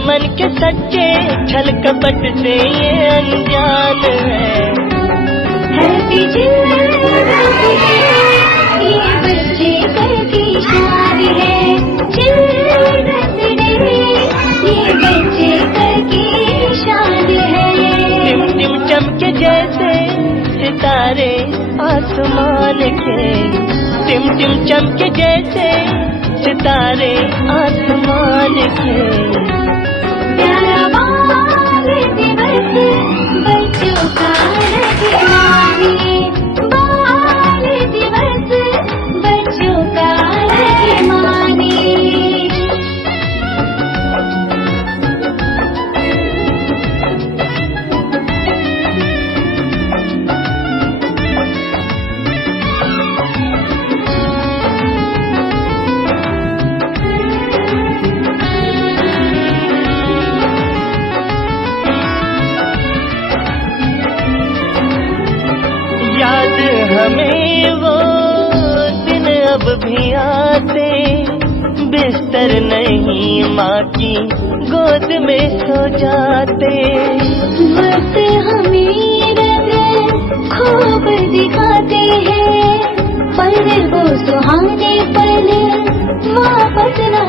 मन के सच्चे छल कपट से ये अनजान है। ये बच्चे करके शान है, ये बच्चे करके शान है। टिम टिम चमके जैसे सितारे आसमान के, टिम टिम चमके जैसे सितारे आसमान के। प्यारा बाल दिवस बच्चों का रहमानी, बाल दिवस बच्चों का रहमानी। याद हमें वो दिन अब भी आते, बिस्तर नहीं माँ की गोद में सो जाते। वक्त हमें खूब दिखाते हैं, पल वो सुहाने पल वापस न